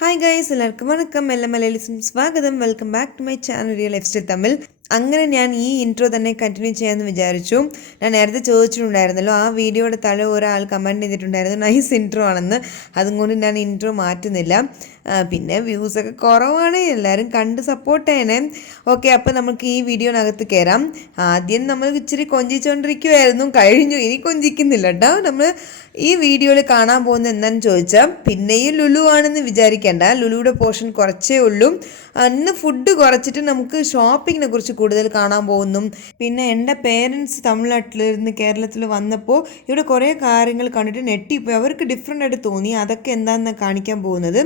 Hi guys, എല്ലാവർക്കും വണക്കം. എല്ലാ മലയാളീസും സ്വാഗതം. Welcome back to my channel real life style Tamil. അങ്ങനെ ഞാൻ ഈ ഇൻട്രോ തന്നെ കണ്ടിന്യൂ ചെയ്യാമെന്ന് വിചാരിച്ചു. ഞാൻ നേരത്തെ ചോദിച്ചിട്ടുണ്ടായിരുന്നല്ലോ, ആ വീഡിയോയുടെ താഴെ ഒരാൾ കമൻറ്റ് ചെയ്തിട്ടുണ്ടായിരുന്നു നൈസ് ഇൻട്രോ ആണെന്ന്. അതുകൊണ്ട് ഞാൻ ഇൻട്രോ മാറ്റുന്നില്ല. പിന്നെ വ്യൂസൊക്കെ കുറവാണ്, എല്ലാവരും കണ്ട് സപ്പോർട്ട് ചെയ്യണേ. ഓക്കെ, അപ്പോൾ നമുക്ക് ഈ വീഡിയോനകത്ത് കയറാം. ആദ്യം നമ്മൾ ഇച്ചിരി കൊഞ്ചിച്ചുകൊണ്ടിരിക്കുമായിരുന്നു, കഴിഞ്ഞു. ഇനി കൊഞ്ചിക്കുന്നില്ല കേട്ടോ. നമ്മൾ ഈ വീഡിയോയിൽ കാണാൻ പോകുന്നത് എന്താണെന്ന് ചോദിച്ചാൽ, പിന്നെയും ലുലു ആണെന്ന് വിചാരിക്കേണ്ട. ലുലുയുടെ പോർഷൻ കുറച്ചേ ഉള്ളൂ. അന്ന് ഫുഡ് കുറച്ചിട്ട് നമുക്ക് ഷോപ്പിങ്ങിനെ കുറിച്ച് കൂടുതൽ കാണാൻ പോകുന്നു. പിന്നെ എൻ്റെ പേരൻസ് തമിഴ്നാട്ടിലിരുന്ന് കേരളത്തിൽ വന്നപ്പോൾ ഇവിടെ കുറേ കാര്യങ്ങൾ കണ്ടിട്ട് നെട്ടിപ്പോയി. അവർക്ക് ഡിഫറെൻ്റ് ആയിട്ട് തോന്നി. അതൊക്കെ എന്താണെന്ന് കാണിക്കാൻ പോകുന്നത്.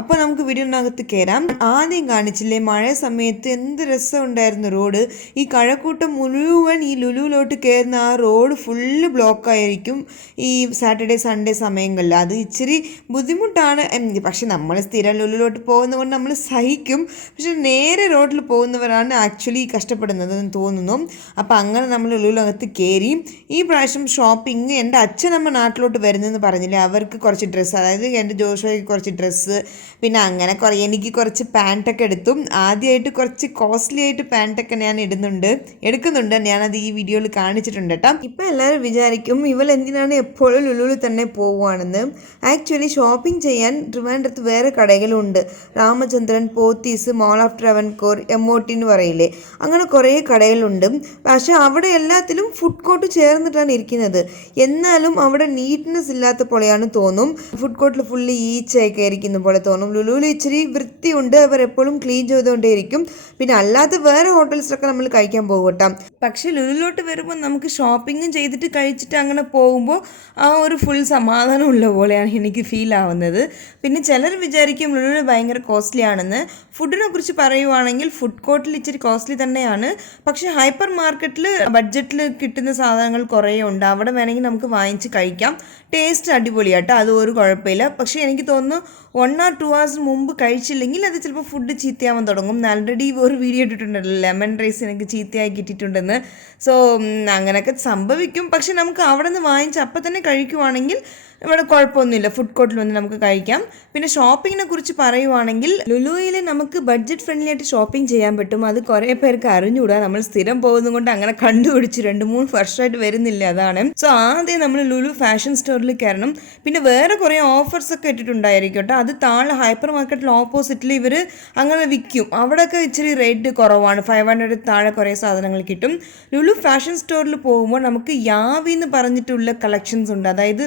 അപ്പോൾ നമുക്ക് വീഡിയോനകത്ത് കയറാം. ആദ്യം കാണിച്ചില്ലേ, മഴ സമയത്ത് എന്ത് രസമുണ്ടായിരുന്നു റോഡ്. ഈ കഴക്കൂട്ടം മുഴുവൻ ഈ ലുലുവിലോട്ട് കയറുന്ന ആ റോഡ് ഫുള്ള് ബ്ലോക്കായിരിക്കും ഈ സാറ്റർഡേ സൺഡേ സമയങ്ങളിൽ. അത് ഇച്ചിരി ബുദ്ധിമുട്ടാണ്. പക്ഷെ നമ്മൾ സ്ഥിരം ലുലുവിലോട്ട് പോകുന്നതുകൊണ്ട് നമ്മൾ സഹിക്കും. പക്ഷെ നേരെ റോഡിൽ പോകുന്നവരാണ് ആക്ച്വലി കഷ്ടപ്പെടുന്നതെന്ന് തോന്നുന്നു. അപ്പോൾ അങ്ങനെ നമ്മൾ ലുലുവിനകത്ത് കയറി. ഈ പ്രാവശ്യം ഷോപ്പിംഗ് എൻ്റെ അച്ഛനമ്മ നാട്ടിലോട്ട് വരുന്നതെന്ന് പറഞ്ഞില്ലേ, അവർക്ക് കുറച്ച് ഡ്രസ്സ്, അതായത് എൻ്റെ ജോഷോയ്ക്ക് കുറച്ച് ഡ്രസ്സ്, പിന്നെ അങ്ങനെ എനിക്ക് കുറച്ച് പാൻറ്റൊക്കെ എടുത്തു. ആദ്യമായിട്ട് കുറച്ച് കോസ്റ്റ്ലി ആയിട്ട് പാൻറ്റൊക്കെ ഞാൻ എടുക്കുന്നുണ്ട്. ഞാനത് ഈ വീഡിയോയിൽ കാണിച്ചിട്ടുണ്ട് കേട്ടോ. ഇപ്പം എല്ലാവരും വിചാരിക്കും ഇവൾ എന്തിനാണ് എപ്പോഴും ലുലുവിൽ തന്നെ പോവുകയാണെന്ന്. ആക്ച്വലി ഷോപ്പിംഗ് ചെയ്യാൻ ട്രിവാൻഡ്രത്ത് വേറെ കടകളുണ്ട്. രാമചന്ദ്രൻ, പോത്തീസ്, മോൾ ഓഫ് ട്രാവൻകൂർ, എമ്മോട്ടി എന്ന് പറയില്ലേ, അങ്ങനെ കുറേ കടകളുണ്ട്. പക്ഷേ അവിടെ എല്ലാത്തിലും ഫുഡ് കോർട്ട് ചേർന്നിട്ടാണ് ഇരിക്കുന്നത്. എന്നാലും അവിടെ നീറ്റ്നെസ് ഇല്ലാത്ത പോലെയാണ് തോന്നും. ഫുഡ് കോർട്ടിൽ ഫുള്ള് ഈച്ചയൊക്കെ ഇരിക്കുന്ന പോലെ തോന്നും. ലുലുവിൽ ഇച്ചിരി വൃത്തിയുണ്ട്, അവർ എപ്പോഴും ക്ലീൻ ചെയ്തുകൊണ്ടേയിരിക്കും. പിന്നെ അല്ലാത്ത വേറെ ഹോട്ടൽസിലൊക്കെ നമ്മൾ കഴിക്കാൻ പോകും കേട്ടോ. പക്ഷേ ലുലുവിലോട്ട് വരുമ്പോൾ നമുക്ക് ഷോപ്പിങ്ങും ചെയ്തിട്ട് കഴിച്ചിട്ട് അങ്ങനെ പോകുമ്പോൾ ആ ഒരു ഫുൾ സമാധാനമുള്ള പോലെയാണ് എനിക്ക് ഫീൽ ആവുന്നത്. പിന്നെ ചിലർ വിചാരിക്കും ലുലുവിൽ ഭയങ്കര കോസ്റ്റ്ലി ആണെന്ന്. ഫുഡിനെ കുറിച്ച് പറയുവാണെങ്കിൽ ഫുഡ് കോർട്ടിൽ ഇച്ചിരി കോസ്റ്റ്ലി തന്നെയാണ്. പക്ഷേ ഹൈപ്പർ മാർക്കറ്റിൽ ബഡ്ജറ്റിൽ കിട്ടുന്ന സാധനങ്ങൾ കുറേ ഉണ്ട്. അവിടെ വേണമെങ്കിൽ നമുക്ക് വാങ്ങിച്ച് കഴിക്കാം. ടേസ്റ്റ് അടിപൊളിയാട്ടോ, അത് ഒരു കുഴപ്പമില്ല. പക്ഷേ എനിക്ക് തോന്നുന്നു 1 or 2 hours മുമ്പ് കഴിച്ചില്ലെങ്കിൽ അത് ചിലപ്പോൾ ഫുഡ് ചീത്തയാവാൻ തുടങ്ങും. ആൾറെഡി ഒരു വീഡിയോ ഇട്ടിട്ടുണ്ടല്ലോ, ലെമൺ റൈസ് എനിക്ക് ചീത്തയായി കിട്ടിയിട്ടുണ്ടെന്ന്. സോ അങ്ങനെയൊക്കെ സംഭവിക്കും. പക്ഷെ നമുക്ക് അവിടെ നിന്ന് വാങ്ങിച്ച് അപ്പം തന്നെ കഴിക്കുവാണെങ്കിൽ ഇവിടെ കുഴപ്പമൊന്നുമില്ല. ഫുഡ് കോർട്ടിൽ വന്ന് നമുക്ക് കഴിക്കാം. പിന്നെ ഷോപ്പിങ്ങിനെ കുറിച്ച് പറയുവാണെങ്കിൽ ലുലുവിൽ നമുക്ക് ബഡ്ജറ്റ് ഫ്രണ്ട്ലി ആയിട്ട് ഷോപ്പിംഗ് ചെയ്യാൻ പറ്റും. അത് കുറേ പേർക്ക് അറിഞ്ഞുകൂടാ. നമ്മൾ സ്ഥിരം പോകുന്നത് കൊണ്ട് അങ്ങനെ കണ്ടുപിടിച്ച് 2-3 വർഷമായിട്ട് വരുന്നില്ല, അതാണ്. സോ ആദ്യം നമ്മൾ ലുലു ഫാഷൻ സ്റ്റോറിൽ കയറണം. പിന്നെ വേറെ കുറേ ഓഫേഴ്സ് ഒക്കെ ഇട്ടിട്ടുണ്ടായിരിക്കും കേട്ടോ. അത് താഴെ ഹൈപ്പർ മാർക്കറ്റിൽ ഓപ്പോസിറ്റിൽ ഇവർ അങ്ങനെ വിൽക്കും. അവിടെയൊക്കെ ഇച്ചിരി റേറ്റ് കുറവാണ്. 500 താഴെ കുറേ സാധനങ്ങൾ കിട്ടും. ലുലു ഫാഷൻ സ്റ്റോറിൽ പോകുമ്പോൾ നമുക്ക് യാവി എന്ന് പറഞ്ഞിട്ടുള്ള കളക്ഷൻസ് ഉണ്ട്. അതായത്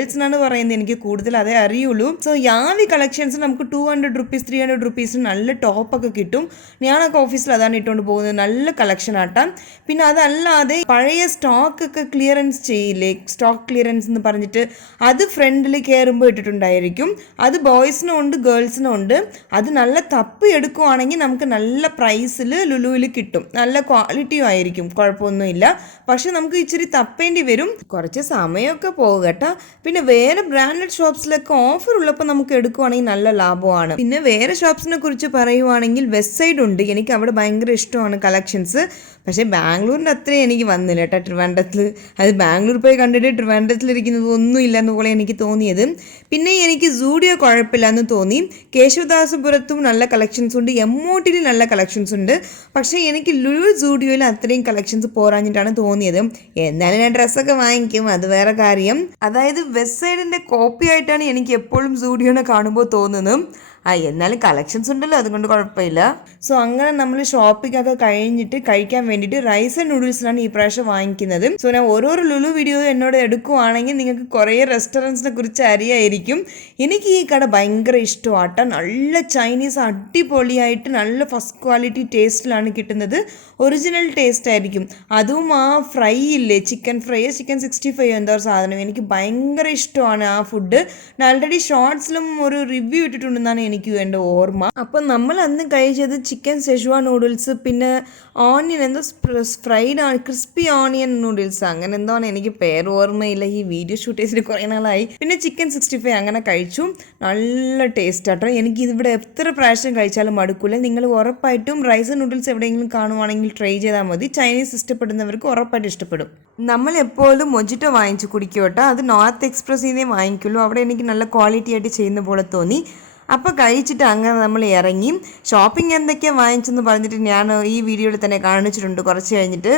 ഗേൾസിനാണ് പറയുന്നത്, എനിക്ക് കൂടുതൽ അതേ അറിയുള്ളൂ. സോ യാവി കളക്ഷൻസ് നമുക്ക് 200 rupees 300 rupees നല്ല ടോപ്പൊക്കെ കിട്ടും. ഞാനൊക്കെ ഓഫീസിൽ അതാണ് ഇട്ടുകൊണ്ട് പോകുന്നത്. നല്ല കളക്ഷൻ ആട്ടാം. പിന്നെ അതല്ലാതെ പഴയ സ്റ്റോക്കൊക്കെ ക്ലിയറൻസ് ചെയ്യില്ലേ, സ്റ്റോക്ക് ക്ലിയറൻസ് എന്ന് പറഞ്ഞിട്ട് അത് ഫ്രണ്ടിൽ കയറുമ്പോൾ ഇട്ടിട്ടുണ്ടായിരിക്കും. അത് ബോയ്സിനും ഉണ്ട് ഗേൾസിനും ഉണ്ട്. അത് നല്ല തപ്പ് എടുക്കുവാണെങ്കിൽ നമുക്ക് നല്ല പ്രൈസിൽ ലുലുവിൽ കിട്ടും. നല്ല ക്വാളിറ്റിയും ആയിരിക്കും, കുഴപ്പമൊന്നുമില്ല. പക്ഷെ നമുക്ക് ഇച്ചിരി തപ്പേണ്ടി വരും, കുറച്ച് സമയമൊക്കെ പോകും കേട്ടോ. പിന്നെ വേറെ ബ്രാൻഡഡ് ഷോപ്സിലൊക്കെ ഓഫർ ഉള്ളപ്പോൾ നമുക്ക് എടുക്കുവാണെങ്കിൽ നല്ല ലാഭമാണ്. പിന്നെ വേറെ ഷോപ്സിനെ കുറിച്ച് പറയുവാണെങ്കിൽ വെസ്റ്റ് സൈഡ് ഉണ്ട്. എനിക്ക് അവിടെ ഭയങ്കര ഇഷ്ടമാണ് കളക്ഷൻസ്. പക്ഷേ ബാംഗ്ലൂരിൻ്റെ അത്രയും എനിക്ക് വന്നില്ല കേട്ടോ ട്രിവാൻഡ്രത്തിൽ. അത് ബാംഗ്ലൂർ പോയി കണ്ടിട്ട് ട്രിവാൻഡ്രത്തിലിരിക്കുന്നത് ഒന്നും ഇല്ലെന്ന് പോലെ എനിക്ക് തോന്നിയത്. പിന്നെ എനിക്ക് സൂഡിയോ കുഴപ്പമില്ല എന്ന് തോന്നി. കേശവദാസപുരത്തും നല്ല കളക്ഷൻസ് ഉണ്ട്, എമ്മോട്ടിൽ നല്ല കളക്ഷൻസ് ഉണ്ട്. പക്ഷേ എനിക്ക് ലുലു സൂഡിയോയിൽ അത്രയും കളക്ഷൻസ് പോരാഞ്ഞിട്ടാണ് തോന്നിയത്. എന്നാലും ഞാൻ ഡ്രസ്സൊക്കെ വാങ്ങിക്കും, അത് വേറെ കാര്യം. അതായത് വെസ്റ്റ് സൈഡിൻ്റെ കോപ്പി ആയിട്ടാണ് എനിക്ക് എപ്പോഴും സൂഡിയോനെ കാണുമ്പോൾ തോന്നുന്നത്. എന്നാലും കളക്ഷൻസ് ഉണ്ടല്ലോ, അതുകൊണ്ട് കുഴപ്പമില്ല. സോ അങ്ങനെ നമ്മൾ ഷോപ്പിംഗ് ഒക്കെ കഴിഞ്ഞിട്ട് കഴിക്കാൻ വേണ്ടിയിട്ട് റൈസ് ആൻഡ് നൂഡിൽസിനാണ് ഈ പ്രാവശ്യം വാങ്ങിക്കുന്നത്. സോ ഞാൻ ഓരോരോ ലുലു വീഡിയോ എന്നോട് എടുക്കുവാണെങ്കിൽ നിങ്ങൾക്ക് കുറേ റെസ്റ്റോറൻറ്റ്സിനെ കുറിച്ച് അറിയായിരിക്കും. എനിക്ക് ഈ കട ഭയങ്കര ഇഷ്ടമാട്ടോ. നല്ല ചൈനീസ് അടിപൊളിയായിട്ട് നല്ല ഫസ്റ്റ് ക്വാളിറ്റി ടേസ്റ്റിലാണ് കിട്ടുന്നത്. ഒറിജിനൽ ടേസ്റ്റ് ആയിരിക്കും. അതും ആ ഫ്രൈ ഇല്ലേ, ചിക്കൻ ഫ്രൈ, ചിക്കൻ 65 എന്തോ സാധനം, എനിക്ക് ഭയങ്കര ഇഷ്ടമാണ് ആ ഫുഡ്. ഞാൻ ആൾറെഡി ഷോർട്സിലും ഒരു റിവ്യൂ ഇട്ടിട്ടുണ്ടെന്നാണ് എനിക്ക് എൻ്റെ ഓർമ്മ. അപ്പം നമ്മൾ അന്ന് കഴിച്ചത് ചിക്കൻ സെഷ്വാൻ നൂഡിൽസ്, പിന്നെ ഓണിയൻ എന്തോ ഫ്രൈഡ് ക്രിസ്പി ഓണിയൻ നൂഡിൽസ്, അങ്ങനെ എന്തോന്ന് എനിക്ക് പേര് ഓർമ്മയില്ല. ഈ വീഡിയോ ഷൂട്ട് ചെയ്തിട്ട് കുറേ നാളായി. പിന്നെ ചിക്കൻ 65 അങ്ങനെ കഴിച്ചു. നല്ല ടേസ്റ്റ് ആട്ടോ. എനിക്ക് ഇതിവിടെ എത്ര പ്രാവശ്യം കഴിച്ചാലും മടുക്കില്ല. നിങ്ങൾ ഉറപ്പായിട്ടും റൈസ് നൂഡിൽസ് എവിടെയെങ്കിലും കാണുവാണെങ്കിൽ ട്രൈ ചെയ്താൽ മതി. ചൈനീസ് ഇഷ്ടപ്പെടുന്നവർക്ക് ഉറപ്പായിട്ട് ഇഷ്ടപ്പെടും. നമ്മൾ എപ്പോഴും മൊജിറ്റോ വാങ്ങിച്ച് കുടിക്കും കേട്ടോ. അത് നോർത്ത് എക്സ്പ്രസ്സിൽ നിന്നേ വാങ്ങിക്കുള്ളൂ. അവിടെ എനിക്ക് നല്ല ക്വാളിറ്റി ആയിട്ട് ചെയ്യുന്ന പോലെ തോന്നി. അപ്പോൾ കഴിച്ചിട്ട് അങ്ങനെ നമ്മൾ ഇറങ്ങി. ഷോപ്പിംഗ് എന്തൊക്കെയാണ് വാങ്ങിച്ചെന്ന് പറഞ്ഞിട്ട് ഞാൻ ഈ വീഡിയോയിൽ തന്നെ കാണിച്ചിട്ടുണ്ട്. കുറച്ച് കഴിഞ്ഞിട്ട്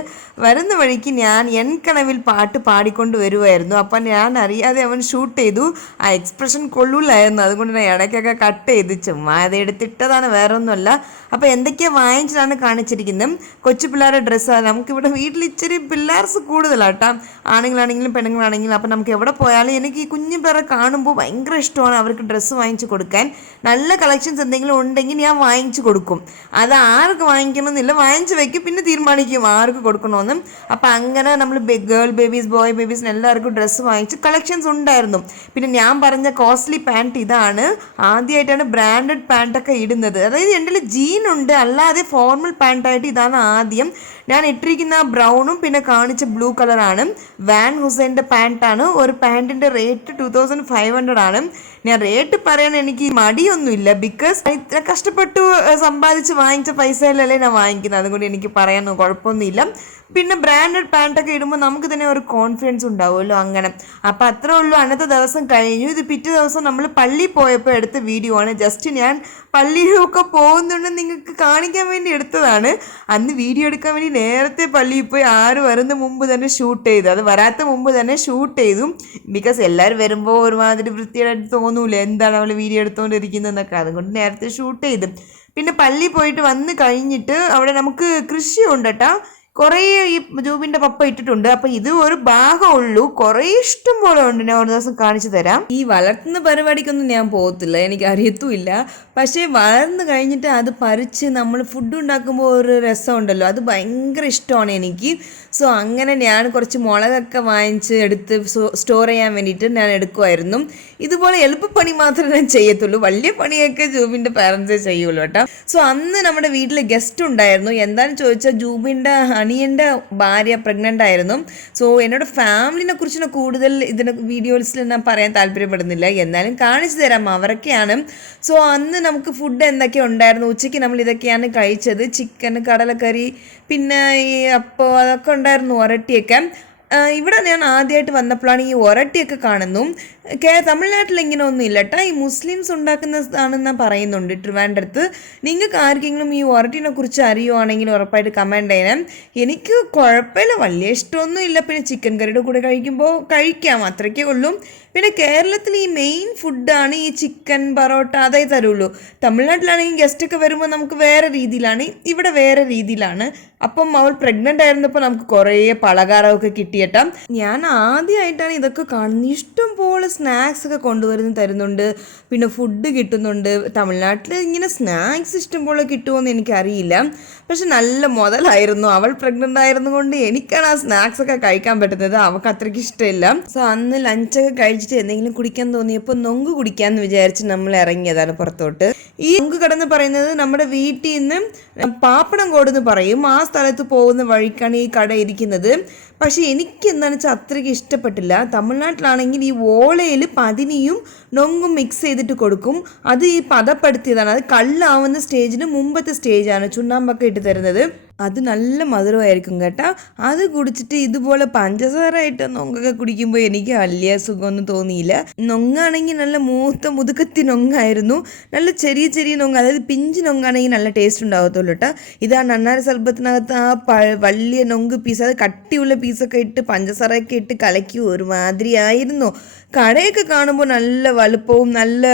വരുന്ന വഴിക്ക് ഞാൻ എൻകനവിൽ പാട്ട് പാടിക്കൊണ്ട് വരുമായിരുന്നു. അപ്പം ഞാൻ അറിയാതെ അവൻ ഷൂട്ട് ചെയ്തു. ആ എക്സ്പ്രഷൻ കൊള്ളൂലായിരുന്നു, അതുകൊണ്ട് ഞാൻ ഇടയ്ക്കൊക്കെ കട്ട് ചെയ്ത് ചുമ്മാ അത് എടുത്തിട്ടതാണ്, വേറെ ഒന്നുമല്ല. അപ്പോൾ എന്തൊക്കെയാണ് വാങ്ങിച്ചതാണ് കാണിച്ചിരിക്കുന്നത്. കൊച്ചു പിള്ളേരുടെ ഡ്രസ്സാണ്. നമുക്കിവിടെ വീട്ടിൽ ഇച്ചിരി പിള്ളേർസ് കൂടുതലാട്ടോ, ആണുങ്ങളാണെങ്കിലും പെണ്ണുങ്ങളാണെങ്കിലും. അപ്പം നമുക്ക് എവിടെ പോയാലും എനിക്ക് ഈ കുഞ്ഞു പേരെ കാണുമ്പോൾ ഭയങ്കര ഇഷ്ടമാണ് അവർക്ക് ഡ്രസ്സ് വാങ്ങിച്ച് കൊടുക്കാൻ. നല്ല കളക്ഷൻസ് എന്തെങ്കിലും ഉണ്ടെങ്കിൽ ഞാൻ വാങ്ങിച്ചു കൊടുക്കും. അത് ആർക്ക് വാങ്ങിക്കണമെന്നില്ല, വാങ്ങിച്ച് വയ്ക്കും, പിന്നെ തീരുമാനിക്കും ആർക്ക് കൊടുക്കണമെന്നും. അപ്പം അങ്ങനെ നമ്മൾ ഗേൾ ബേബീസ് ബോയ് ബേബീസിന് എല്ലാവർക്കും ഡ്രസ്സ് വാങ്ങിച്ച് കളക്ഷൻസ് ഉണ്ടായിരുന്നു. പിന്നെ ഞാൻ പറഞ്ഞ കോസ്റ്റ്ലി പാൻറ്റ് ഇതാണ്. ആദ്യമായിട്ടാണ് ബ്രാൻഡഡ് പാൻറ്റൊക്കെ ഇടുന്നത്. അതായത് എൻ്റെ ജീൻ ഉണ്ട്, അല്ലാതെ ഫോർമൽ പാൻറ്റായിട്ട് ഇതാണ് ആദ്യം. ഞാൻ ഇട്ടിരിക്കുന്ന ബ്രൗണും പിന്നെ കാണിച്ച ബ്ലൂ കളറാണ്. വാൻ ഹുസൈൻ്റെ പാൻറ്റാണ്. ഒരു പാൻറ്റിൻ്റെ റേറ്റ് 2500 ആണ്. ഞാൻ റേറ്റ് പറയാൻ എനിക്ക് മടിയൊന്നുമില്ല, ബിക്കോസ് ഇത്ര കഷ്ടപ്പെട്ട് സമ്പാദിച്ച് വാങ്ങിച്ച പൈസയിലല്ലേ ഞാൻ വാങ്ങിക്കുന്നത്, അതുകൊണ്ട് എനിക്ക് പറയാനോ കുഴപ്പമൊന്നുമില്ല. പിന്നെ ബ്രാൻഡഡ് പാൻറ്റൊക്കെ ഇടുമ്പോൾ നമുക്ക് തന്നെ ഒരു കോൺഫിഡൻസ് ഉണ്ടാവുമല്ലോ, അങ്ങനെ. അപ്പോൾ അത്രേ ഉള്ളൂ. അന്നത്തെ ദിവസം കഴിഞ്ഞു. ഇത് പിറ്റേ ദിവസം നമ്മൾ പള്ളിയിൽ പോയപ്പോൾ എടുത്ത വീഡിയോ ആണ്. ജസ്റ്റ് ഞാൻ പള്ളിയിലൊക്കെ പോകുന്നുണ്ട് നിങ്ങൾക്ക് കാണിക്കാൻ വേണ്ടി എടുത്തതാണ്. അന്ന് വീഡിയോ എടുക്കാൻ വേണ്ടി നേരത്തെ പള്ളിയിൽ പോയി 6 വരുന്ന മുമ്പ് തന്നെ ഷൂട്ട് ചെയ്തു. അത് വരാത്ത മുമ്പ് തന്നെ ഷൂട്ട് ചെയ്തു. ബിക്കോസ് എല്ലാവരും വരുമ്പോൾ ഒരുമാതിരി വൃത്തിയായിട്ട് തോന്നൂല, എന്താണ് അവൾ വീഡിയോ എടുത്തുകൊണ്ടിരിക്കുന്നതെന്നൊക്കെ. അതുകൊണ്ട് നേരത്തെ ഷൂട്ട് ചെയ്തു. പിന്നെ പള്ളിയിൽ പോയിട്ട് വന്ന് കഴിഞ്ഞിട്ട് അവിടെ നമുക്ക് കൃഷിയുണ്ട് കേട്ടോ. കുറേ ഈ ജൂബിൻ്റെ പപ്പ ഇട്ടിട്ടുണ്ട്. അപ്പം ഇത് ഒരു ഭാഗമുള്ളൂ, കുറേ ഇഷ്ടം പോലെ ഉണ്ട്. ഞാൻ ഒരു ദിവസം കാണിച്ചു തരാം. ഈ വളർത്തുന്ന പരിപാടിക്കൊന്നും ഞാൻ പോകത്തില്ല, എനിക്ക് അറിയത്തുമില്ല. പക്ഷേ വളർന്നു കഴിഞ്ഞിട്ട് അത് പറിച്ച് നമ്മൾ ഫുഡ് ഉണ്ടാക്കുമ്പോൾ ഒരു രസമുണ്ടല്ലോ, അത് ഭയങ്കര ഇഷ്ടമാണ് എനിക്ക്. സോ അങ്ങനെ ഞാൻ കുറച്ച് മുളകൊക്കെ വാങ്ങിച്ച് എടുത്ത് സ്റ്റോർ ചെയ്യാൻ വേണ്ടിയിട്ട് ഞാൻ എടുക്കുമായിരുന്നു. ഇതുപോലെ എളുപ്പപ്പണി മാത്രമേ ഞാൻ ചെയ്യത്തുള്ളൂ, വലിയ പണിയൊക്കെ ജൂബിൻ്റെ പാരൻസേ ചെയ്യുള്ളൂ കേട്ടോ. സോ അന്ന് നമ്മുടെ വീട്ടിൽ ഗസ്റ്റ് ഉണ്ടായിരുന്നു. എന്താണെന്ന് ചോദിച്ചാൽ ജൂബിൻ്റെ അനിയൻ്റെ ഭാര്യ പ്രഗ്നൻ്റ് ആയിരുന്നു. സോ എന്നോട് ഫാമിലിനെ കുറിച്ച് കൂടുതൽ ഇതിന് വീഡിയോസിൽ ഞാൻ പറയാൻ താല്പര്യപ്പെടുന്നില്ല, എന്നാലും കാണിച്ചു തരാം അവരൊക്കെയാണ്. സോ അന്ന് നമുക്ക് ഫുഡ് എന്തൊക്കെ ഉണ്ടായിരുന്നു. ഉച്ചയ്ക്ക് നമ്മൾ ഇതൊക്കെയാണ് കഴിച്ചത്. ചിക്കൻ, കടലക്കറി, പിന്നെ ഈ അപ്പോൾ അതൊക്കെ ഉണ്ടായിരുന്നു, ഒരട്ടിയൊക്കെ. ഇവിടെ ഞാൻ ആദ്യമായിട്ട് വന്നപ്പോഴാണ് ഈ ഒരട്ടിയൊക്കെ കാണുന്നു. തമിഴ്നാട്ടിൽ ഇങ്ങനെ ഒന്നും ഇല്ല കേട്ടോ, ഈ മുസ്ലിംസ് ഉണ്ടാക്കുന്നതാണെന്ന് പറയുന്നുണ്ട് ട്രിവാൻഡ്രത്ത്. നിങ്ങൾക്ക് ആർക്കെങ്കിലും ഈ ഒരട്ടിനെ കുറിച്ച് അറിയുവാണെങ്കിൽ ഉറപ്പായിട്ട് കമൻറ്റ് ചെയ്യണം. എനിക്ക് കുഴപ്പമില്ല, വലിയ ഇഷ്ടമൊന്നും ഇല്ല. പിന്നെ ചിക്കൻ കറിയുടെ കൂടെ കഴിക്കുമ്പോൾ കഴിക്കാം, അത്രയ്ക്കേ ഉള്ളൂ. പിന്നെ കേരളത്തിൽ ഈ മെയിൻ ഫുഡാണ് ഈ ചിക്കൻ പൊറോട്ട, അതേ തരുള്ളൂ. തമിഴ്നാട്ടിലാണെങ്കിൽ ഗസ്റ്റൊക്കെ വരുമ്പോൾ നമുക്ക് വേറെ രീതിയിലാണ്, ഇവിടെ വേറെ രീതിയിലാണ്. അപ്പം അവൾ പ്രഗ്നൻ്റ് ആയിരുന്നപ്പോൾ നമുക്ക് കുറേ പലഹാരമൊക്കെ കിട്ടിയേട്ടാ. ഞാൻ ആദ്യമായിട്ടാണ് ഇതൊക്കെ കാണുന്നത്. ഇഷ്ടം പോലെ സ്നാക്സ് ഒക്കെ കൊണ്ടുവരുന്ന് തരുന്നുണ്ട്, പിന്നെ ഫുഡ് കിട്ടുന്നുണ്ട്. തമിഴ്നാട്ടിൽ ഇങ്ങനെ സ്നാക്സ് ഇഷ്ടം പോലെ കിട്ടുമോയെന്ന് എനിക്കറിയില്ല, പക്ഷെ നല്ല മുതലായിരുന്നു. അവൾ പ്രഗ്നൻ്റ് ആയിരുന്നുകൊണ്ട് എനിക്കാണ് ആ സ്നാക്സ് ഒക്കെ കഴിക്കാൻ പറ്റുന്നത്, അവൾക്ക് അത്രയ്ക്ക് ഇഷ്ടമില്ല. സോ അന്ന് ലഞ്ചൊക്കെ കഴിച്ചിട്ട് എന്തെങ്കിലും കുടിക്കാൻ തോന്നിയപ്പോൾ നൊങ്ക് കുടിക്കാമെന്ന് വിചാരിച്ച് നമ്മൾ ഇറങ്ങിയതാണ് പുറത്തോട്ട്. ഈ നൊങ്ക് കടന്ന് പറയുന്നത് നമ്മുടെ വീട്ടിൽ നിന്ന് പാപ്പടംകോട് എന്ന് പറയും, ആ സ്ഥലത്ത് പോകുന്ന വഴിക്കാണ് ഈ കട ഇരിക്കുന്നത്. പക്ഷേ എനിക്ക് എന്താണെന്ന് വെച്ചാൽ അത്രയ്ക്ക് ഇഷ്ടപ്പെട്ടില്ല. തമിഴ്നാട്ടിലാണെങ്കിൽ ഈ ഓളയിൽ പതിനിയും നൊങ്കും മിക്സ് ചെയ്തിട്ട് കൊടുക്കും. അത് ഈ പദപ്പെടുത്തിയതാണ്, അത് കള്ളാവുന്ന സ്റ്റേജിന് മുമ്പത്തെ സ്റ്റേജാണ് ചുണ്ണാമ്പൊക്കെ ഇട്ട് തരുന്നത്. അത് നല്ല മധുരമായിരിക്കും കേട്ടോ. അത് കുടിച്ചിട്ട് ഇതുപോലെ പഞ്ചസാര ആയിട്ട് നൊങ്കൊക്കെ കുടിക്കുമ്പോൾ എനിക്ക് വലിയ സുഖമൊന്നും തോന്നിയില്ല. നൊങ്ങാണെങ്കിൽ നല്ല മൂത്ത മുതുക്കത്തി നൊങ്ങായിരുന്നു, നല്ല ചെറിയ ചെറിയ നൊങ്ങ്, അതായത് പിഞ്ച് നൊങ്ങാണെങ്കിൽ നല്ല ടേസ്റ്റ് ഉണ്ടാകത്തുള്ളൂ കേട്ടോ. ഇതാണ് നന്നാര സർബത്തിനകത്ത് ആ വലിയ നൊങ്ക് പീസ്, അത് കട്ടിയുള്ള പീസൊക്കെ ഇട്ട് പഞ്ചസാരയൊക്കെ ഇട്ട് കലക്കി ഒരുമാതിരിയായിരുന്നു. കടയൊക്കെ കാണുമ്പോൾ നല്ല വലുപ്പവും നല്ല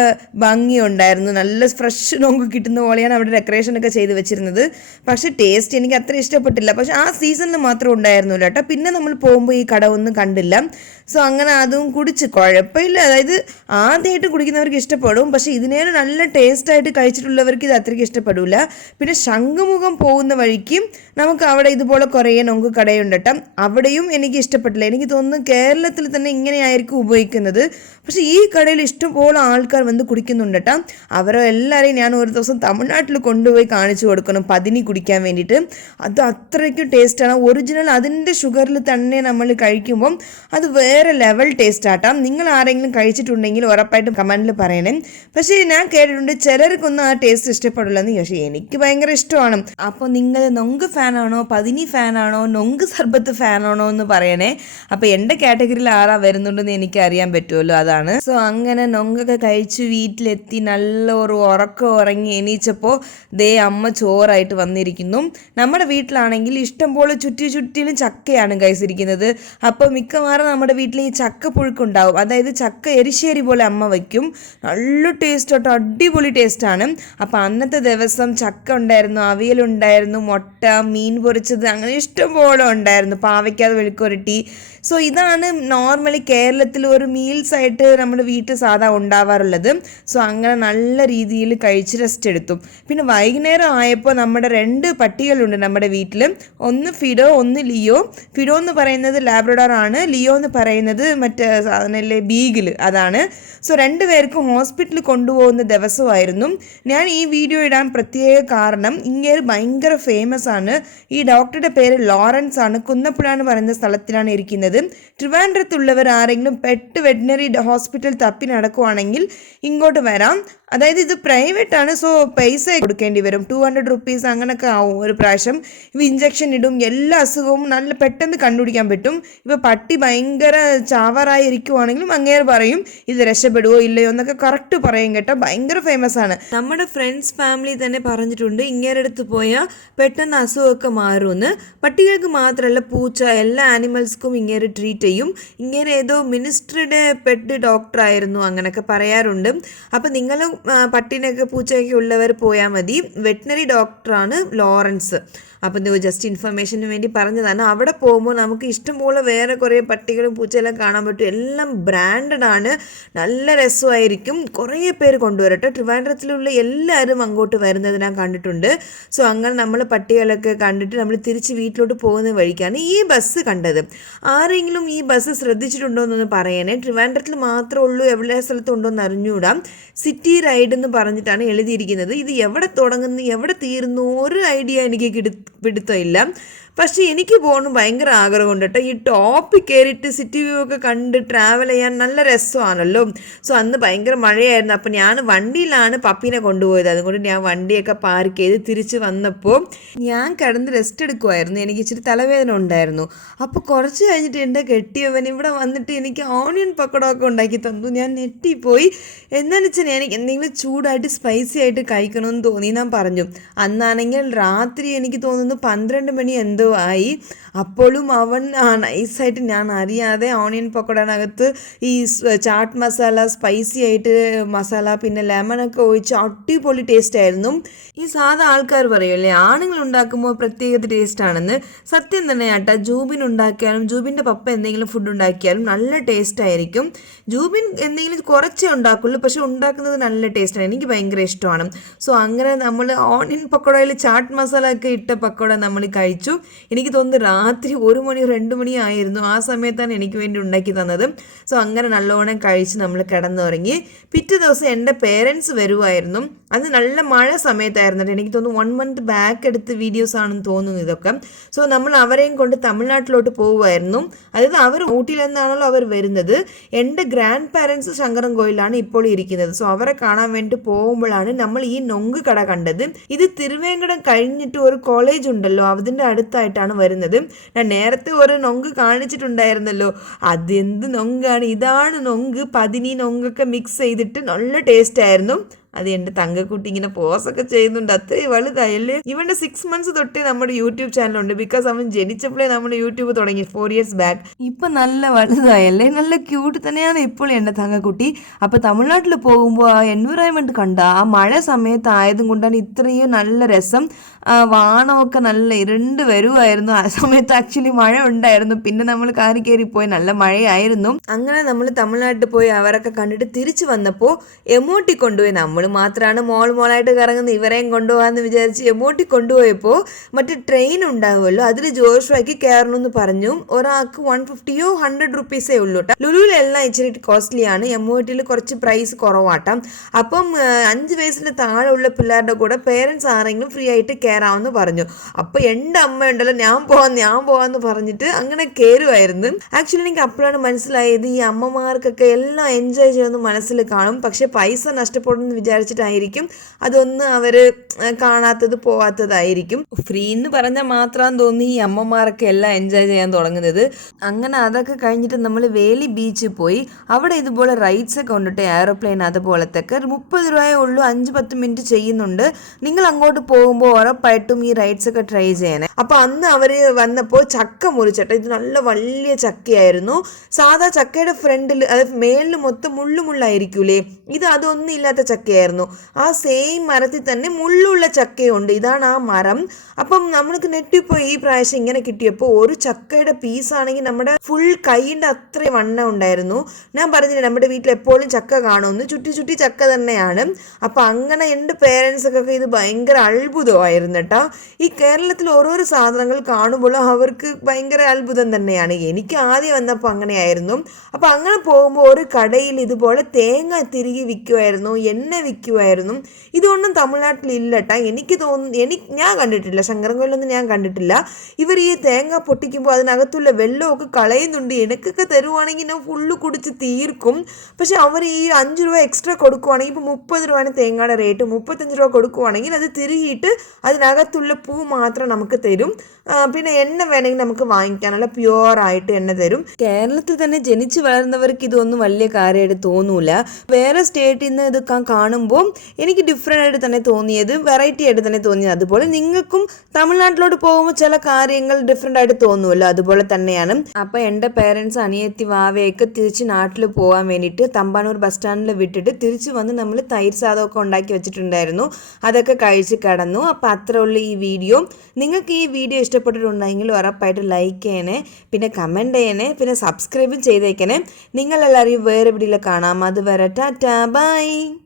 ഭംഗിയും ഉണ്ടായിരുന്നു. നല്ല ഫ്രഷ് നൊങ്ക് കിട്ടുന്ന പോലെയാണ് അവിടെ ഡെക്കറേഷനൊക്കെ ചെയ്ത് വെച്ചിരുന്നത്. പക്ഷേ ടേസ്റ്റ് എനിക്ക് അത്ര ഇഷ്ടപ്പെട്ടില്ല. പക്ഷെ ആ സീസണിൽ മാത്രം ഉണ്ടായിരുന്നില്ല കേട്ടോ. പിന്നെ നമ്മൾ പോകുമ്പോൾ ഈ കട ഒന്നും കണ്ടില്ല. സോ അങ്ങനെ അതും കുടിച്ച് കുഴപ്പമില്ല. അതായത് ആദ്യമായിട്ട് കുടിക്കുന്നവർക്ക് ഇഷ്ടപ്പെടും, പക്ഷേ ഇതിനേലും നല്ല ടേസ്റ്റായിട്ട് കഴിച്ചിട്ടുള്ളവർക്ക് ഇത് അത്രയ്ക്ക് ഇഷ്ടപ്പെടില്ല. പിന്നെ ശംഖുമുഖം പോകുന്ന വഴിക്കും നമുക്ക് അവിടെ ഇതുപോലെ കുറേ നൊങ്ക് കടയുണ്ട് കേട്ടോ. അവിടെയും എനിക്ക് ഇഷ്ടപ്പെട്ടില്ല. എനിക്ക് തോന്നുന്നു കേരളത്തിൽ തന്നെ ഇങ്ങനെയായിരിക്കും ഉപയോഗിക്കുന്നത്. പക്ഷേ ഈ കടയിൽ ഇഷ്ടംപോലെ ആൾക്കാർ വന്ന് കുടിക്കുന്നുണ്ട് കേട്ടോ. അവരെ എല്ലാവരെയും ഞാൻ ഒരു ദിവസം തമിഴ്നാട്ടിൽ കൊണ്ടുപോയി കാണിച്ചു കൊടുക്കണം പതിനി കുടിക്കാൻ വേണ്ടിയിട്ട്. അത് അത്രയ്ക്കും ടേസ്റ്റാണ്, ഒറിജിനൽ അതിൻ്റെ ഷുഗറിൽ തന്നെ നമ്മൾ കഴിക്കുമ്പം അത് വേറെ ലെവൽ ടേസ്റ്റ് ആട്ടാം. നിങ്ങൾ ആരെങ്കിലും കഴിച്ചിട്ടുണ്ടെങ്കിൽ ഉറപ്പായിട്ടും കമൻറ്റിൽ പറയണേ. പക്ഷേ ഞാൻ കേട്ടിട്ടുണ്ട് ചിലർക്കൊന്നും ആ ടേസ്റ്റ് ഇഷ്ടപ്പെടില്ലെന്ന്, പക്ഷേ എനിക്ക് ഭയങ്കര ഇഷ്ടമാണ്. അപ്പോൾ നിങ്ങൾ നൊങ്ക് ഫാനാണോ, പതിനി ഫാനാണോ, നൊങ്ക് സർബത്ത് ഫാനാണോ എന്ന് പറയണേ. അപ്പോൾ എൻ്റെ കാറ്റഗറിയിൽ ആരാ വരുന്നുണ്ടെന്ന് എനിക്ക് അറിയാൻ പറ്റുമല്ലോ, അതാണ്. കഴിച്ചതാണ്. സോ അങ്ങനെ നൊങ്കൊക്കെ കഴിച്ച് വീട്ടിലെത്തി നല്ലൊരു ഉറക്കം ഉറങ്ങി എണീച്ചപ്പോൾ ദേ അമ്മ ചോറായിട്ട് വന്നിരിക്കുന്നു. നമ്മുടെ വീട്ടിലാണെങ്കിൽ ഇഷ്ടംപോലെ ചുറ്റിലും ചക്കയാണ് കഴിച്ചിരിക്കുന്നത്. അപ്പോൾ മിക്കവാറും നമ്മുടെ വീട്ടിൽ ഈ ചക്ക പുഴുക്കുണ്ടാവും, അതായത് ചക്ക എരിശ്ശേരി പോലെ അമ്മ വയ്ക്കും. നല്ല ടേസ്റ്റ് കേട്ടോ, അടിപൊളി ടേസ്റ്റാണ്. അപ്പോൾ അന്നത്തെ ദിവസം ചക്ക ഉണ്ടായിരുന്നു, അവിയലുണ്ടായിരുന്നു, മുട്ട, മീൻ പൊരിച്ചത്, അങ്ങനെ ഇഷ്ടംപോലെ ഉണ്ടായിരുന്നു, പാവയ്ക്കാതെ വെളുക്കുരട്ടി. സോ ഇതാണ് നോർമലി കേരളത്തിൽ ഒരു മീൽസ് ആയിട്ട് നമ്മുടെ വീട്ടിൽ സാധാ ഉണ്ടാവാറുള്ളത്. സോ അങ്ങനെ നല്ല രീതിയിൽ കഴിച്ച് റെസ്റ്റ് എടുത്തു. പിന്നെ വൈകുന്നേരം ആയപ്പോൾ നമ്മുടെ 2 പട്ടികളുണ്ട് നമ്മുടെ വീട്ടിൽ. ഒന്ന് ഫിഡോ, ഒന്ന് ലിയോ. ഫിഡോ എന്ന് പറയുന്നത് ലാബ്രഡോർ ആണ്, ലിയോ എന്ന് പറയുന്നത് മറ്റേ സാധനമല്ലേ ബീഗിൾ, അതാണ്. സോ 2 പേർക്കും ഹോസ്പിറ്റലിൽ കൊണ്ടുപോകുന്ന ദിവസമായിരുന്നു. ഞാൻ ഈ വീഡിയോ ഇടാൻ പ്രത്യേക കാരണം ഇങ്ങനെ ഭയങ്കര ഫേമസ് ആണ്. ഈ ഡോക്ടറുടെ പേര് ലോറൻസ് ആണ്. കുന്നപ്പുഴ എന്ന് പറയുന്ന സ്ഥലത്തിലാണ് ഇരിക്കുന്നത്. ട്രിവാൻഡ്രത്തുള്ളവർ ആരെങ്കിലും പെട്ട് വെറ്റിനറി ഹോസ്പിറ്റൽ തപ്പി നടക്കുവാണെങ്കിൽ ഇങ്ങോട്ട് വരാം. അതായത് ഇത് പ്രൈവറ്റ് ആണ്, സോ പൈസ കൊടുക്കേണ്ടി വരും. 200 rupees അങ്ങനെയൊക്കെ ആവും ഒരു പ്രാവശ്യം. ഇവ ഇഞ്ചക്ഷൻ ഇടും, എല്ലാ അസുഖവും നല്ല പെട്ടെന്ന് കണ്ടുപിടിക്കാൻ പറ്റും. ഇപ്പോൾ പട്ടി ഭയങ്കര ചാവാറായി ഇരിക്കുവാണെങ്കിലും അങ്ങേര് പറയും ഇത് രക്ഷപ്പെടുവോ ഇല്ലയോ എന്നൊക്കെ കറക്റ്റ് പറയും കേട്ടോ. ഭയങ്കര ഫേമസ് ആണ്. നമ്മുടെ ഫ്രണ്ട്സ് ഫാമിലി തന്നെ പറഞ്ഞിട്ടുണ്ട് ഇങ്ങേരുടെ അടുത്ത് പോയാൽ പെട്ടെന്ന് അസുഖമൊക്കെ മാറുമെന്ന്. പട്ടികൾക്ക് മാത്രമല്ല, പൂച്ച, എല്ലാ ആനിമൽസ്ക്കും ഇങ്ങേര് ട്രീറ്റ് ചെയ്യും. ഇങ്ങനെ ഏതോ മിനിസ്റ്ററുടെ പെറ്റ് ഡോക്ടർ ആയിരുന്നു അങ്ങനെയൊക്കെ പറയാറുണ്ട്. അപ്പം നിങ്ങളും പട്ടിനൊക്കെ പൂച്ചയൊക്കെ ഉള്ളവർ പോയാൽ മതി. വെറ്റിനറി ഡോക്ടറാണ് ലോറൻസ്. അപ്പം ജസ്റ്റ് ഇൻഫർമേഷന് വേണ്ടി പറഞ്ഞതാണ്. അവിടെ പോകുമ്പോൾ നമുക്ക് ഇഷ്ടംപോലെ വേറെ കുറേ പട്ടികളും പൂച്ചയെല്ലാം കാണാൻ പറ്റും. എല്ലാം ബ്രാൻഡഡ് ആണ്, നല്ല രസമായിരിക്കും. കുറേ പേര് കൊണ്ടുവരട്ടെ. ട്രിവാൻഡ്രത്തിലുള്ള എല്ലാവരും അങ്ങോട്ട് വരുന്നത് ഞാൻ കണ്ടിട്ടുണ്ട്. സോ അങ്ങനെ നമ്മൾ പട്ടികളൊക്കെ കണ്ടിട്ട് നമ്മൾ തിരിച്ച് വീട്ടിലോട്ട് പോകുന്ന വഴിക്കാണ് ഈ ബസ് കണ്ടത്. ആരെങ്കിലും ഈ ബസ് ശ്രദ്ധിച്ചിട്ടുണ്ടോ എന്നൊന്ന് പറയണേ. ട്രിവാൻഡ്രത്തിൽ മാത്രമേ ഉള്ളൂ, എവിടെ സ്ഥലത്തും ഉണ്ടോ എന്ന് അറിഞ്ഞുകൂടാം. സിറ്റി റൈഡ് എന്ന് പറഞ്ഞിട്ടാണ് എഴുതിയിരിക്കുന്നത്. ഇത് എവിടെ തുടങ്ങുന്നു എവിടെ തീരുന്നു ഒരു ഐഡിയ എനിക്ക് പിടുത്തമില്ല. പക്ഷേ എനിക്ക് പോകണം ഭയങ്കര ആഗ്രഹമുണ്ട് കേട്ടോ. ഈ ടോപ്പിൽ കയറിയിട്ട് സിറ്റി വ്യൂ ഒക്കെ കണ്ട് ട്രാവൽ ചെയ്യാൻ നല്ല രസമാണല്ലോ. സോ അന്ന് ഭയങ്കര മഴയായിരുന്നു. അപ്പോൾ ഞാൻ വണ്ടിയിലാണ് പപ്പീനെ കൊണ്ടുപോയത്. അതുകൊണ്ട് ഞാൻ വണ്ടിയൊക്കെ പാർക്ക് ചെയ്ത് തിരിച്ച് വന്നപ്പോൾ ഞാൻ കിടന്ന് റെസ്റ്റ് എടുക്കുമായിരുന്നു. എനിക്ക് ഇച്ചിരി തലവേദന ഉണ്ടായിരുന്നു. അപ്പോൾ കുറച്ച് കഴിഞ്ഞിട്ട് എൻ്റെ കെട്ടിയവൻ ഇവിടെ വന്നിട്ട് എനിക്ക് ഓണിയൻ പക്കടമൊക്കെ ഉണ്ടാക്കി തന്നു. ഞാൻ ഞെട്ടിപ്പോയി. എന്താണെന്ന് വെച്ചാൽ എനിക്ക് എന്തെങ്കിലും ചൂടായിട്ട് സ്പൈസി ആയിട്ട് കഴിക്കണമെന്ന് തോന്നി. ഞാൻ പറഞ്ഞു. അന്നാണെങ്കിൽ രാത്രി എനിക്ക് തോന്നുന്നു 12 മണി എന്തോ ആയി. അപ്പോഴും അവൻ നൈസായിട്ട് ഞാൻ അറിയാതെ ഓണിയൻ പക്കോടനകത്ത് ഈ ചാട്ട് മസാല, സ്പൈസി ആയിട്ട് മസാല, പിന്നെ ലെമണൊക്കെ ഒഴിച്ച് അടിപൊളി ടേസ്റ്റ് ആയിരുന്നു. ഈ സാധാ ആൾക്കാർ പറയുമല്ലേ ആണുങ്ങൾ ഉണ്ടാക്കുമ്പോൾ പ്രത്യേക ടേസ്റ്റ് ആണെന്ന്. സത്യം തന്നെ കേട്ടോ. ജൂബിൻ ഉണ്ടാക്കിയാലും ജൂബിൻ്റെ പപ്പ എന്തെങ്കിലും ഫുഡ് ഉണ്ടാക്കിയാലും നല്ല ടേസ്റ്റ് ആയിരിക്കും. ജൂബിൻ എന്തെങ്കിലും കുറച്ചേ ഉണ്ടാക്കുള്ളൂ, പക്ഷെ ഉണ്ടാക്കുന്നത് നല്ല ടേസ്റ്റാണ്. എനിക്ക് ഭയങ്കര ഇഷ്ടമാണ്. സോ അങ്ങനെ നമ്മൾ ഓണിയൻ പക്കോടയിൽ ചാട്ട് മസാല ഒക്കെ ഇട്ട പക്കോട നമ്മൾ കഴിച്ചു. എനിക്ക് തോന്നുന്നു രാത്രി 1 മണി 2 മണി ആയിരുന്നു. ആ സമയത്താണ് എനിക്ക് വേണ്ടി ഉണ്ടാക്കി തന്നത്. സോ അങ്ങനെ നല്ലോണം കഴിച്ച് നമ്മൾ കിടന്നുറങ്ങി. പിറ്റേ ദിവസം എൻ്റെ പേരൻസ് വരുമായിരുന്നു. അത് നല്ല മഴ സമയത്തായിരുന്നു. എനിക്ക് തോന്നുന്നു 1 month ബാക്ക് എടുത്ത വീഡിയോസ് ആണെന്ന് തോന്നുന്നു ഇതൊക്കെ. സോ നമ്മൾ അവരെയും കൊണ്ട് തമിഴ്നാട്ടിലോട്ട് പോകുമായിരുന്നു. അതായത് അവർ ഊട്ടിയിൽ നിന്നാണല്ലോ അവർ വരുന്നത്. എൻ്റെ ഗ്രാൻഡ് പാരൻസ് ശങ്കരൻ കോയിലാണ് ഇപ്പോൾ ഇരിക്കുന്നത്. സോ അവരെ കാണാൻ വേണ്ടി പോകുമ്പോഴാണ് നമ്മൾ ഈ നൊങ്ക് കട കണ്ടത്. ഇത് തിരുവേങ്കടം കഴിഞ്ഞിട്ട് ഒരു കോളേജ് ഉണ്ടല്ലോ, അതിൻ്റെ അടുത്തായിട്ടാണ് വരുന്നത്. ഞാൻ നേരത്തെ ഒരു നൊങ്ക് കാണിച്ചിട്ടുണ്ടായിരുന്നല്ലോ. അതെന്ത് നൊങ്കാണ്, ഇതാണ് നൊങ്ക്. പതിനി നൊങ്കൊക്കെ മിക്സ് ചെയ്തിട്ട് നല്ല ടേസ്റ്റ് ആയിരുന്നു. അത് എൻ്റെ തങ്കക്കുട്ടി ഇങ്ങനെ പോസൊക്കെ ചെയ്യുന്നുണ്ട്. അത്രയും വലുതായല്ലേ. ഇവൻ്റെ 6 months തൊട്ടേ നമ്മുടെ യൂട്യൂബ് ചാനലുണ്ട്. ബിക്കോസ് അവൻ ജനിച്ചപ്പോഴേ നമ്മുടെ യൂട്യൂബ് തുടങ്ങി 4 years ബാക്ക്. ഇപ്പം നല്ല വലുതായല്ലേ, നല്ല ക്യൂട്ട് തന്നെയാണ് ഇപ്പോൾ എൻ്റെ തങ്കക്കുട്ടി. അപ്പോൾ തമിഴ്നാട്ടിൽ പോകുമ്പോൾ ആ എൻവിറോൺമെൻറ്റ് കണ്ട ആ മഴ സമയത്തായതും കൊണ്ടാണ് ഇത്രയും നല്ല രസം. വാണമൊക്കെ നല്ല ഇരുണ്ട് വരുമായിരുന്നു. ആ സമയത്ത് ആക്ച്വലി മഴ ഉണ്ടായിരുന്നു. പിന്നെ നമ്മൾ കാറി കയറിപ്പോയി, നല്ല മഴയായിരുന്നു. അങ്ങനെ നമ്മൾ തമിഴ്നാട്ടിൽ പോയി അവരൊക്കെ കണ്ടിട്ട് തിരിച്ചു വന്നപ്പോൾ എമോട്ടി കൊണ്ടുപോയി. നമ്മൾ മാത്രമാണ് മോളായിട്ട് കറങ്ങുന്നത്, ഇവരെയും കൊണ്ടുപോകാമെന്ന് വിചാരിച്ച് എമോട്ടി കൊണ്ടുപോയപ്പോൾ മറ്റേ ട്രെയിൻ ഉണ്ടാവുമല്ലോ, അതിൽ ജോഷുവാക്കി കയറണമെന്ന് പറഞ്ഞു. ഒരാൾക്ക് 150 or 100 rupees ഉള്ളൂ കേട്ടോ. ലുലുവിലെല്ലാം ഇച്ചിരി കോസ്റ്റ്ലിയാണ്, എമോട്ടിയിൽ കുറച്ച് പ്രൈസ് കുറവാട്ടാം. അപ്പം 5 വയസ്സിന് താഴെ ഉള്ള പിള്ളേരുടെ കൂടെ പേരൻസ് ആരെങ്കിലും ഫ്രീ ആയിട്ട് കയറാമെന്ന് പറഞ്ഞു. അപ്പോൾ എൻ്റെ അമ്മ ഉണ്ടല്ലോ ഞാൻ പോവാന്ന് പറഞ്ഞിട്ട് അങ്ങനെ കയറുമായിരുന്നു. ആക്ച്വലി എനിക്ക് അപ്പോഴാണ് മനസ്സിലായത് ഈ അമ്മമാർക്കൊക്കെ എല്ലാം എൻജോയ് ചെയ്യുന്നത് മനസ്സിൽ കാണും, പക്ഷെ പൈസ നഷ്ടപ്പെടുമെന്ന് വിചാരിച്ചിട്ടായിരിക്കും അതൊന്നും അവർ കാണാത്തത് പോവാത്തതായിരിക്കും. ഫ്രീ എന്ന് പറഞ്ഞാൽ മാത്രം തോന്നി ഈ അമ്മമാരൊക്കെ എല്ലാം എൻജോയ് ചെയ്യാൻ തുടങ്ങുന്നത്. അങ്ങനെ അതൊക്കെ കഴിഞ്ഞിട്ട് നമ്മൾ വേലി ബീച്ചിൽ പോയി. അവിടെ ഇതുപോലെ റൈഡ്സ് ഒക്കെ കൊണ്ടിട്ട് എയറോപ്ലെയിൻ അതുപോലത്തെ 30 രൂപയേ ഉള്ളൂ, 5-10 മിനിറ്റ് ചെയ്യുന്നുണ്ട്. നിങ്ങൾ അങ്ങോട്ട് പോകുമ്പോൾ ഉറപ്പായിട്ടും ഈ റൈഡ്സ് ഒക്കെ ട്രൈ ചെയ്യണേ. അപ്പോൾ അന്ന് അവർ വന്നപ്പോൾ ചക്ക മുറിച്ചട്ടെ, ഇത് നല്ല വലിയ ചക്കയായിരുന്നു. സാധാ ചക്കയുടെ ഫ്രണ്ടിൽ അത് മേളിൽ മൊത്തം മുള്ളുമുള്ളായിരിക്കൂലേ, ഇത് അതൊന്നും ഇല്ലാത്ത ചക്കയായിരുന്നു. ആ സെയിം മരത്തിൽ തന്നെ മുള്ളുള്ള ചക്കയുണ്ട്. ഇതാണ് ആ മരം. അപ്പം നമ്മൾക്ക് നെറ്റിപ്പോയി ഈ പ്രാവശ്യം ഇങ്ങനെ കിട്ടിയപ്പോൾ ഒരു ചക്കയുടെ പീസാണെങ്കിൽ നമ്മുടെ ഫുൾ കൈയിൻ്റെ അത്രയും വണ്ണം ഉണ്ടായിരുന്നു. ഞാൻ പറഞ്ഞില്ലേ നമ്മുടെ വീട്ടിൽ എപ്പോഴും ചക്ക കാണുമെന്ന്, ചുറ്റി ചുറ്റി ചക്ക തന്നെയാണ്. അപ്പം അങ്ങനെ എൻ്റെ പേരൻസൊക്കെ ഇത് ഭയങ്കര അത്ഭുതമായിരുന്നു കേട്ടോ. ഈ കേരളത്തിൽ ഓരോരോ സാധനങ്ങൾ കാണുമ്പോൾ അവർക്ക് ഭയങ്കര അത്ഭുതം തന്നെയാണ്. എനിക്ക് ആദ്യം വന്നപ്പോൾ അങ്ങനെയായിരുന്നു. അപ്പം അങ്ങനെ പോകുമ്പോൾ ഒരു കടയിൽ ഇതുപോലെ തേങ്ങ തിരികെ വിൽക്കുമായിരുന്നു, എണ്ണ വിൽക്കുമായിരുന്നു. ഇതൊന്നും തമിഴ്നാട്ടിൽ ഇല്ല കേട്ടോ. എനിക്ക് തോന്നുന്നു, ഞാൻ കണ്ടിട്ടില്ല, ശങ്കരൻകോയിലൊന്നും ഞാൻ കണ്ടിട്ടില്ല. ഇവർ ഈ തേങ്ങ പൊട്ടിക്കുമ്പോൾ അതിനകത്തുള്ള വെള്ളമൊക്കെ കളയുന്നുണ്ട്. എനിക്കൊക്കെ തരുവാണെങ്കിൽ ഞാൻ ഫുള്ള് കുടിച്ച് തീർക്കും. പക്ഷെ അവർ ഈ 5 രൂപ എക്സ്ട്രാ കൊടുക്കുവാണെങ്കിൽ, ഇപ്പോൾ 30 രൂപയാണ് തേങ്ങയുടെ റേറ്റ്, 35 രൂപ കൊടുക്കുവാണെങ്കിൽ അത് തിരികിയിട്ട് അതിനകത്തുള്ള പൂ മാത്രം നമുക്ക് തരും. പിന്നെ എണ്ണ വേണമെങ്കിൽ നമുക്ക് വാങ്ങിക്കാനുള്ള പ്യുവറായിട്ട് എണ്ണ തരും. കേരളത്തിൽ തന്നെ ജനിച്ച് വളർന്നവർക്ക് ഇതൊന്നും വലിയ കാര്യമായിട്ട് തോന്നൂല. വേറെ സ്റ്റേറ്റിൽ നിന്ന് ഇത് കാണുമ്പോൾ എനിക്ക് ഡിഫറെൻ്റ് ആയിട്ട് തന്നെ തോന്നിയത്, വെറൈറ്റി ആയിട്ട് തന്നെ തോന്നിയത്. അതുപോലെ നിങ്ങൾക്കും തമിഴ്നാട്ടിലോട്ട് പോകുമ്പോൾ ചില കാര്യങ്ങൾ ഡിഫറെൻ്റ് ആയിട്ട് തോന്നുമല്ലോ, അതുപോലെ തന്നെയാണ്. അപ്പോൾ എൻ്റെ പേരൻസ് അനിയത്തി വാവയൊക്കെ തിരിച്ച് നാട്ടിൽ പോകാൻ വേണ്ടിയിട്ട് തമ്പാനൂർ ബസ് സ്റ്റാൻഡിൽ വിട്ടിട്ട് തിരിച്ച് വന്ന് നമ്മൾ തൈര് സാധമൊക്കെ ഉണ്ടാക്കി വെച്ചിട്ടുണ്ടായിരുന്നു. അതൊക്കെ കഴിച്ച് കിടന്നു. അപ്പോൾ അത്രേ ഉള്ളൂ ഈ വീഡിയോ. നിങ്ങൾക്ക് ഈ വീഡിയോ ഇഷ്ടപ്പെട്ടിട്ടുണ്ടെങ്കിൽ ഉറപ്പായിട്ട് ലൈക്ക് ചെയ്യണേ, പിന്നെ കമൻറ്റ് ചെയ്യണേ, പിന്നെ സബ്സ്ക്രൈബും ചെയ്തേക്കണേ. നിങ്ങളെല്ലാവരെയും വേറെ വീഡിയോയിൽ കാണാം. അതുവരെ ടാറ്റാ ബൈ.